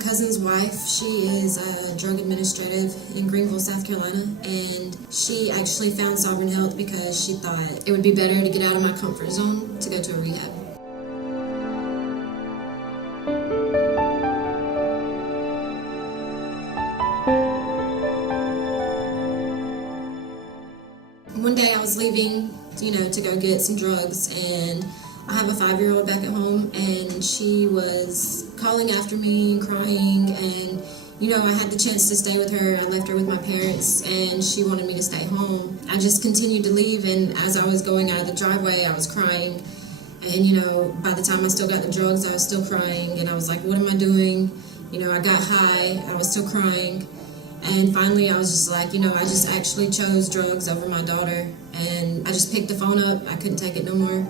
cousin's wife. She is a drug administrative in Greenville, South Carolina, and she actually found Sovereign Health because she thought it would be better to get out of my comfort zone to go to a rehab. One day I was leaving, to go get some drugs, and I have a 5-year-old back at home, and she was calling after me and crying, and I had the chance to stay with her. I left her with my parents, and she wanted me to stay home. I just continued to leave, and as I was going out of the driveway, I was crying, and by the time I still got the drugs, I was still crying, and I was like, what am I doing? I got high, I was still crying. And finally, I was just like, I just actually chose drugs over my daughter, and I just picked the phone up. I couldn't take it no more.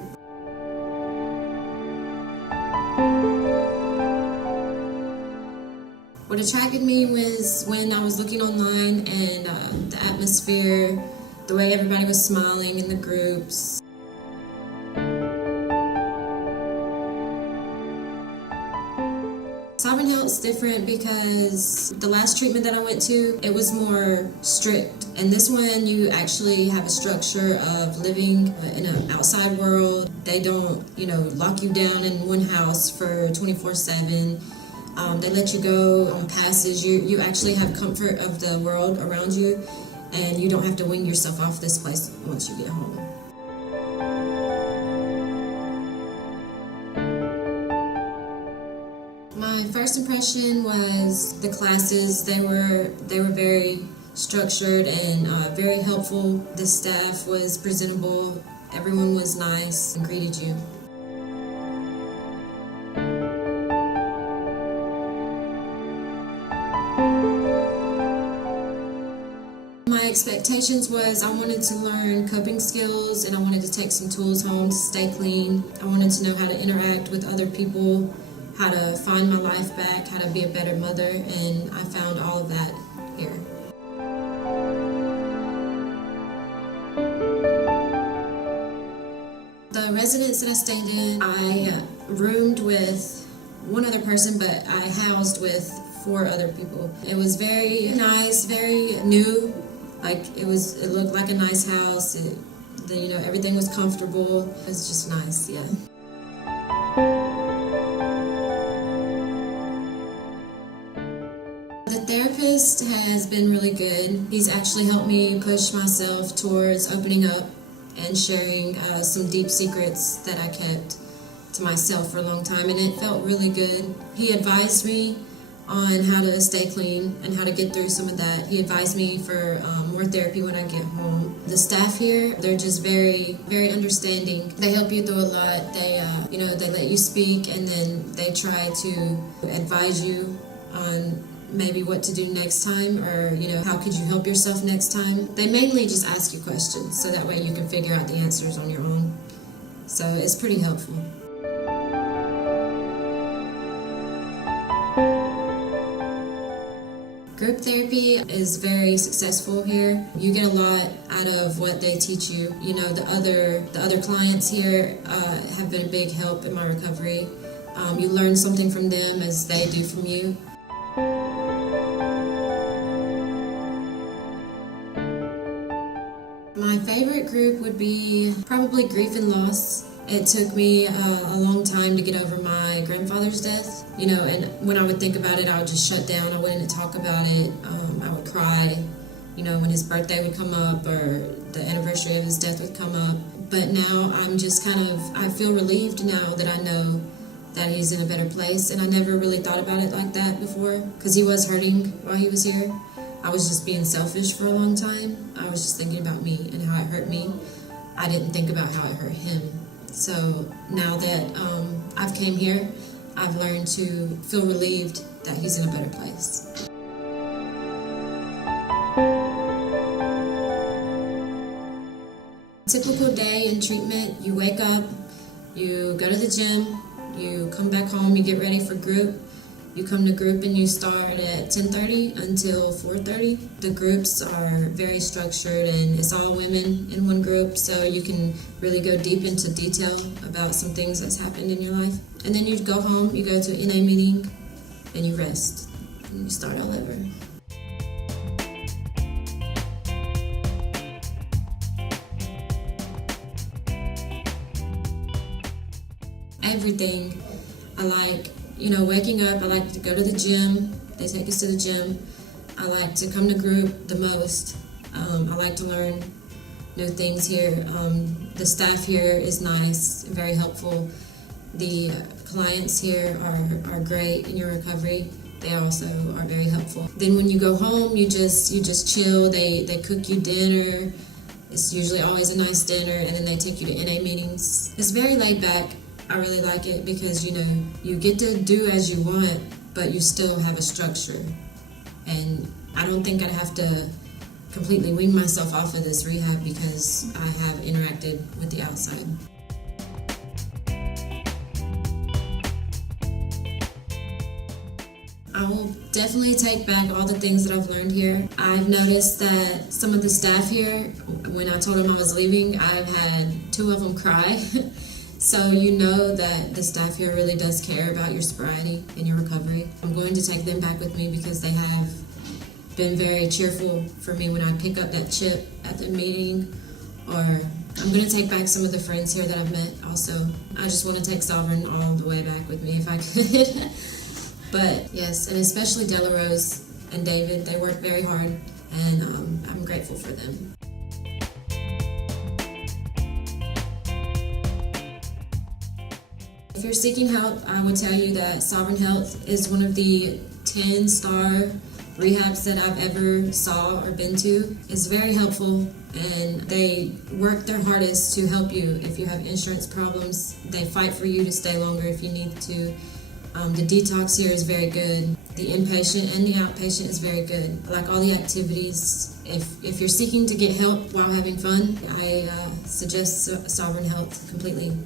What attracted me was when I was looking online, and the atmosphere, the way everybody was smiling in the groups. Sovereign Health's different because the last treatment that I went to, it was more strict. And this one, you actually have a structure of living in an outside world. They don't, lock you down in one house for 24/7. They let you go on passes. You actually have comfort of the world around you, and you don't have to wing yourself off this place once you get home. My first impression was the classes. They were very structured and very helpful. The staff was presentable. Everyone was nice and greeted you. My expectations was I wanted to learn coping skills, and I wanted to take some tools home to stay clean. I wanted to know how to interact with other people, how to find my life back, how to be a better mother, and I found all of that here. The residence that I stayed in, I roomed with one other person, but I housed with 4 other people. It was very nice, very new. It looked like a nice house. Everything was comfortable. It was just nice, yeah. The therapist has been really good. He's actually helped me push myself towards opening up and sharing some deep secrets that I kept to myself for a long time, and it felt really good. He advised me on how to stay clean and how to get through some of that. He advised me for more therapy when I get home. The staff here, they're just very, very understanding. They help you through a lot. They, they let you speak, and then they try to advise you on maybe what to do next time, or how could you help yourself next time. They mainly just ask you questions, so that way you can figure out the answers on your own. So it's pretty helpful. Group therapy is very successful here. You get a lot out of what they teach you. The other clients here have been a big help in my recovery. You learn something from them as they do from you. My favorite group would be probably grief and loss. It took me a long time to get over my grandfather's death, and when I would think about it, I would just shut down. I wouldn't talk about it. I would cry, when his birthday would come up or the anniversary of his death would come up. But now I'm just I feel relieved now that I know that he's in a better place, and I never really thought about it like that before, because he was hurting while he was here. I was just being selfish for a long time. I was just thinking about me and how it hurt me. I didn't think about how it hurt him. So now that I've came here, I've learned to feel relieved that he's in a better place. Typical day in treatment, you wake up, you go to the gym, you come back home, you get ready for group. You come to group and you start at 10:30 until 4:30. The groups are very structured, and it's all women in one group, so you can really go deep into detail about some things that's happened in your life. And then you go home, you go to an NA meeting, and you rest, and you start all over. Everything. I like, waking up. I like to go to the gym. They take us to the gym. I like to come to group the most. I like to learn new things here. The staff here is nice, very helpful. The clients here are great in your recovery. They also are very helpful. Then when you go home, you just chill. They cook you dinner. It's usually always a nice dinner, and then they take you to NA meetings. It's very laid back. I really like it because, you get to do as you want, but you still have a structure. And I don't think I'd have to completely wean myself off of this rehab because I have interacted with the outside. I will definitely take back all the things that I've learned here. I've noticed that some of the staff here, when I told them I was leaving, I've had 2 of them cry. So you know that the staff here really does care about your sobriety and your recovery. I'm going to take them back with me because they have been very cheerful for me when I pick up that chip at the meeting, or I'm going to take back some of the friends here that I've met also. I just want to take Sovereign all the way back with me if I could. But yes, and especially Della Rose and David, they work very hard, and I'm grateful for them. If you're seeking help, I would tell you that Sovereign Health is one of the 10-star rehabs that I've ever saw or been to. It's very helpful, and they work their hardest to help you if you have insurance problems. They fight for you to stay longer if you need to. The detox here is very good. The inpatient and the outpatient is very good. I like all the activities. If you're seeking to get help while having fun, I suggest Sovereign Health completely.